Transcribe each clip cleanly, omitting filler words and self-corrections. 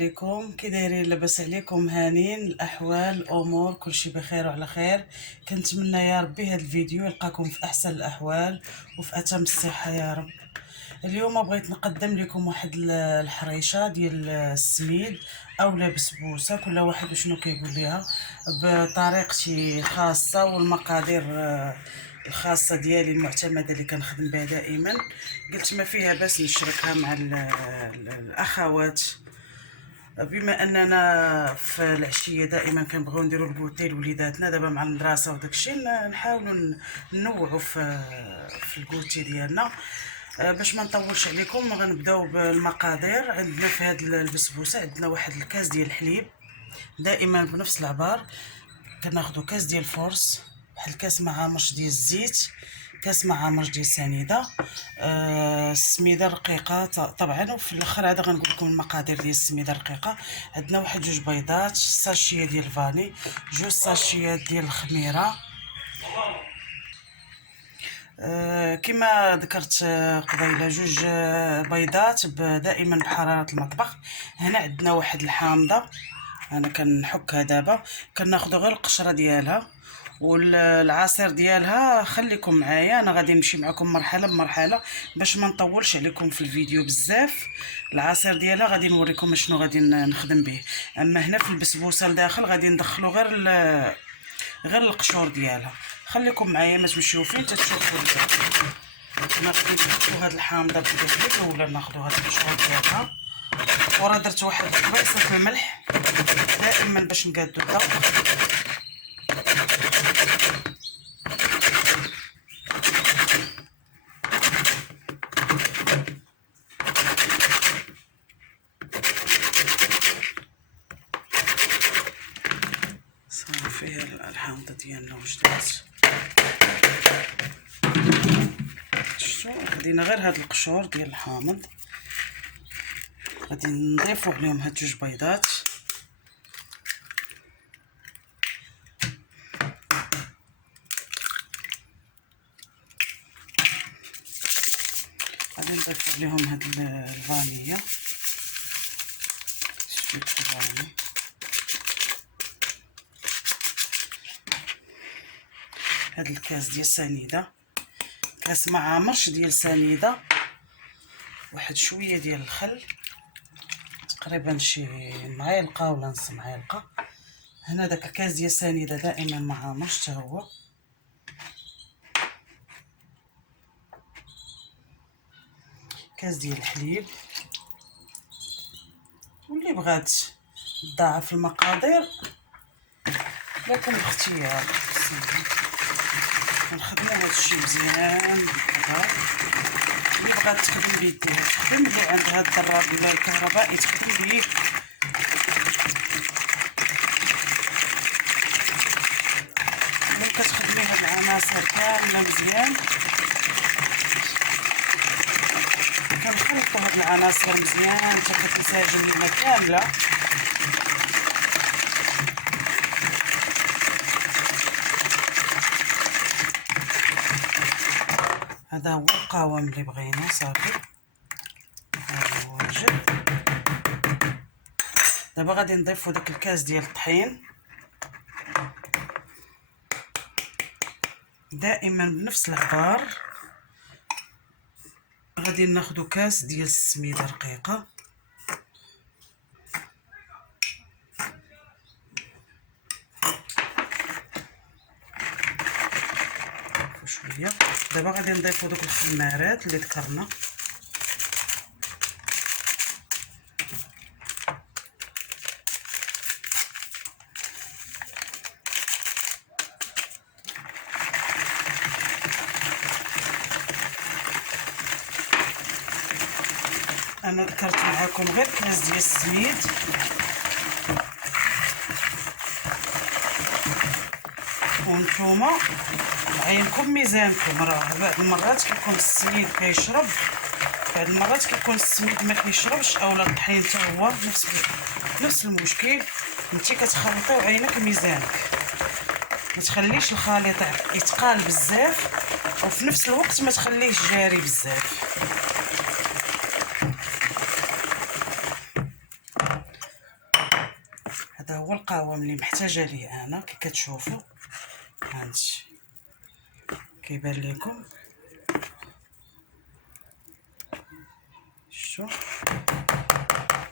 عليكم، كي دايرين؟ لاباس عليكم؟ هانين الاحوال، الامور كلشي بخير وعلى خير. كنتمنى يا ربي هذا الفيديو يلقاكم في احسن الاحوال وفي اتم الصحه يا رب. اليوم بغيت نقدم لكم واحد الحريشه ديال السميد اولا بسبوسه، كل واحد وشنو كيقول ليها، بطريقتي الخاصه والمقادير الخاصه ديالي المعتمده اللي كنخدم بها دائما. قلت ما فيها باس نشاركها مع الاخوات، بما اننا في العشيه دائما كنبغيو نديرو الكوتي لوليداتنا دابا مع المدرسه وداكشي، نحاولوا نوعوا في الكوتي ديالنا. باش ما نطولش عليكم غنبداو بالمقادير. عندنا في هاد البسبوسه عندنا واحد الكاس ديال الحليب، دائما بنفس العبار. كناخذوا كاس ديال الفورس، واحد الكاس مع مرش ديال الزيت، كاس مع مرش ديال السنيده، السميده رقيقه طبعا. وفي الاخر عاد غنقول لكم المقادير ديال السميده الرقيقه. عندنا واحد جوج بيضات، ساشيه ديال الفاني، جوج ساشيات ديال الخميره. كما ذكرت قبيله، جوج بيضات دائما بحراره المطبخ. هنا عندنا واحد الحامضه، انا كنحكها دابا، كناخذ غير القشره ديالها والعصير ديالها. خليكم معايا، انا غادي نمشي معكم مرحله بمرحله باش ما نطولش عليكم في الفيديو بزاف. العصير ديالها غادي نوريكم شنو غادي نخدم به. اما هنا في البسبوسه لداخل غادي ندخلوا غير القشور ديالها. خليكم معايا ما تمشيو فين تتشوفوا. غادي نحطوا هاد الحامضه بداخل ولا ناخذوا هاد القشور ديالها. وراه درت واحد قبيصه الملح دائما باش نقادو الذوق. صافي الحامضه ديالنا واش درت، شفتوا؟ خدينا غير هاد القشور ديال الحامض، غادي نضيفوا عليهم هاد جوج بيضات. غادي نضيفوا عليهم هاد الفانيليا، شويه الفاني، هاد الكاس ديال السنيده، كاس مع مرش ديال سنيده، واحد شويه ديال الخل، تقريبا شي معلقه ولا نص معلقه. هنا داك الكاس ديال السنيده دائما مع مرش حتى هو. كاس ديال الحليب، واللي بغات تضاعف المقادير لكم الاختيار. كنخدموا هادشي مزيان هكا. اللي بغات تخدم بيديها تخدم، اللي عندها الضراب الكهربائي تخدم بيه. ملي كتخدمي هاد العناصر كامله مزيان، كنخلطوا هاد العناصر مزيان حتى كتنسجم لنا كامله. هذا هو القوام اللي بغينا. صافي هذا هو واجد. دابا غادي نضيفوا داك الكاس ديال الطحين، دائما بنفس العبار. غادي ناخذوا كاس ديال السميده رقيقه، شويه. دابا غادي نضيفوا دوك الخمارات اللي ذكرنا، انا ذكرت معكم غير كاس ديال السميد. وانتوما عينكم ميزانكم، راه بعض المرات كيكون السميد كيشرب، بعض المرات كيكون السميد ما كيشربش، اولا الطحين حتى هو نفس المشكل. انت كتخلطي وعينك ميزانك، ما تخليش الخليط يتقال بزاف وفي نفس الوقت ما تخليهش جاري بزاف. المقاوم اللي محتاجه ليه انا كي كتشوفوا. هانتي كيبان لكم شو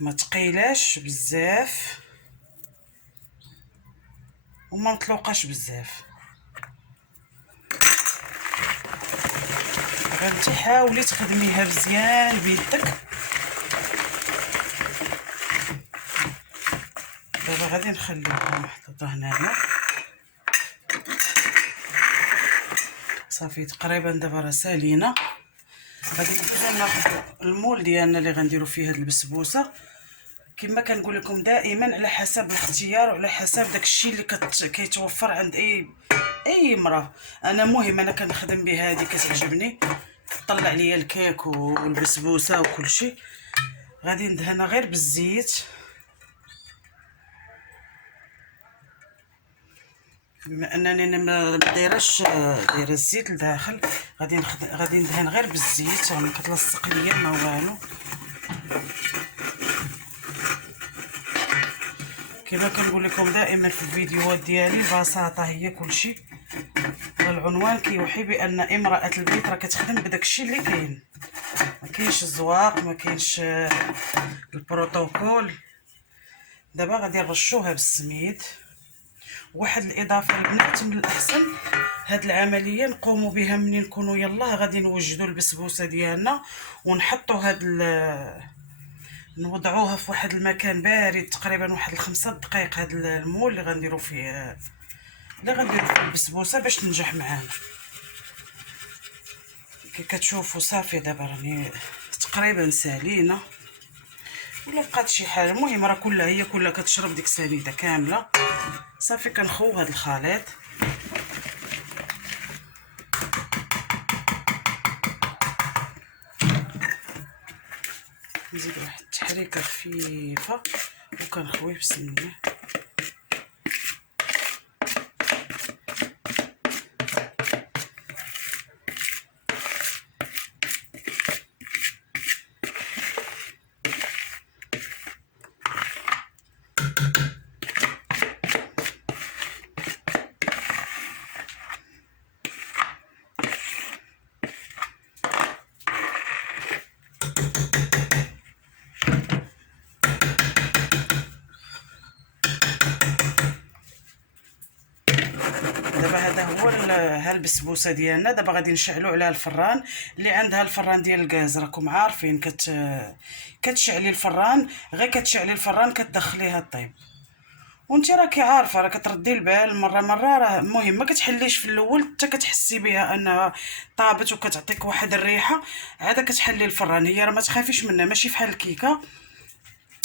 ما تقيلاش بزاف وما مطلوقاش بزاف. غادي حاولي تخدميها مزيان بيدك. دابا غادي نخليها محطوطه هنايا صافي تقريبا. دابا راه سالينا. غادي ندوزو ناخذ المول ديالنا اللي غنديرو فيه هاد البسبوسه. كما كنقول لكم دائما على حسب الاختيار وعلى حسب داكشي اللي كيتوفر عند اي امراه. انا مهم انا كنخدم بها هذه كتعجبني، طلع ليا الكيك والبسبوسه وكل شيء. غادي ندهنها غير بالزيت، بما انني ما دايره الزيت لداخل. غادي ندهن غير بالزيت، راه ما كتلصق ليا ما والو. كما كنقول لكم دائما في الفيديوهات ديالي البساطه هي كل شيء. العنوان كيوحي بان امراه البيت راه كتخدم بداك الشيء اللي كاين، ما كاينش الزواق، ما كاينش البروتوكول. دابا غادي نرشوها بالسميد. واحد الاضافه البنات من الاحسن هاد العمليه نقوموا بها منين نكونوا يلاه غادي نوجدوا البسبوسه ديالنا ونحطوا نوضعوها في واحد المكان بارد تقريبا واحد 5 دقائق. هاد المول اللي غنديروا فيه البسبوسه باش تنجح معانا. كي كتشوفوا صافي دابا راني تقريبا سالينا ولا بقات شي حاجه. المهم راه كلها كتشرب ديك السميده كامله. صافي كنخوو هاد الخليط. نزيد واحد التحريكه خفيفه وكنخويه بسم الله. دابا هذا هو البسبوسه ديالنا. دابا غادي نشعلو عليها الفران. اللي عندها الفران ديال الغاز راكم عارفين كتشعلي الفران، غير كتشعلي الفران كتدخليها طيب. وانت راكي عارفه راه كتردي البال مره راه المهم ما كتحليش في الاول حتى كتحسي بها انها طابت وكتعطيك واحد الريحه. عاد كتحلي الفران. هي راه ما تخافيش منها، ماشي فحال الكيكه.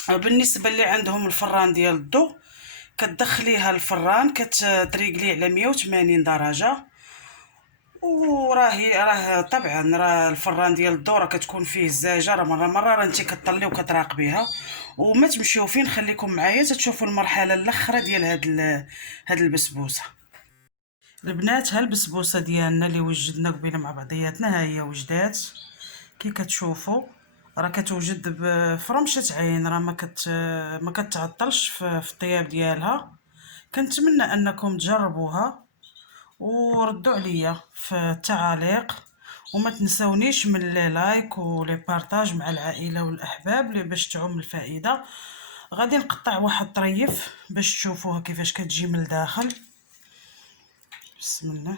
بالنسبه اللي عندهم الفران ديال الضو كتدخليها الفران كتريقليه على 180 درجه. راه طبعا راه الفران ديال الضو راه كتكون فيه الزاجه. راه مره انت كطلي وكتراقبيها. وما تمشيو فين، خليكم معايا تشوفوا المرحله الاخرى ديال هاد البسبوسه. البنات ها البسبوسه ديالنا اللي وجدنا قبيله مع بعضياتنا ها هي وجدات. كي كتشوفوا راه كتوجد بفرمشه عين، راه ما كتعطلش في الطياب ديالها. كنتمنى انكم تجربوها وردوا عليا في التعاليق. وما تنسونيش من لي لايك ولي بارطاج مع العائله والاحباب باش تعم الفائده. غادي نقطع واحد طريف باش تشوفوها كيفاش كتجي من الداخل. بسم الله.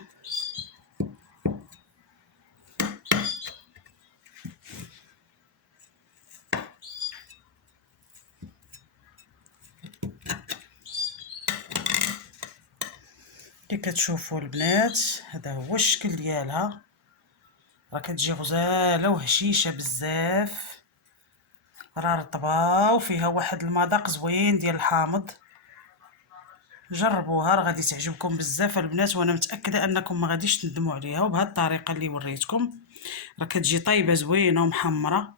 كي كتشوفوا البنات هذا هو الشكل ديالها. راه كتجي غزاله وهشيشه بزاف، راه رطبه وفيها واحد المذاق زوين ديال الحامض. جربوها راه غادي تعجبكم بزاف البنات، وانا متاكده انكم ما غاديش تندموا عليها. وبهذه الطريقه اللي وريتكم راه كتجي طيبه زوينه ومحمره،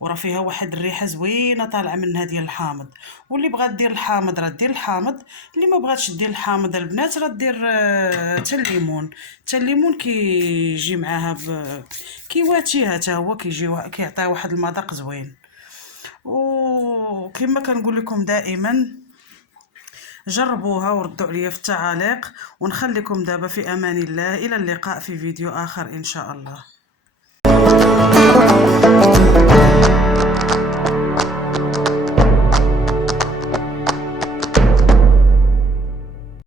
وراه فيها واحد الريحه زوينه طالعه منها ديال الحامض. واللي بغات دير الحامض راه دير الحامض، اللي ما بغاتش دير الحامض البنات راه دير حتى الليمون. حتى الليمون كيجي معاها كيواتيها حتى هو كيعطيها واحد المذاق زوين. وكما كنقول لكم دائما جربوها وردوا عليا في التعاليق، ونخليكم دابا في امان الله، الى اللقاء في فيديو اخر ان شاء الله.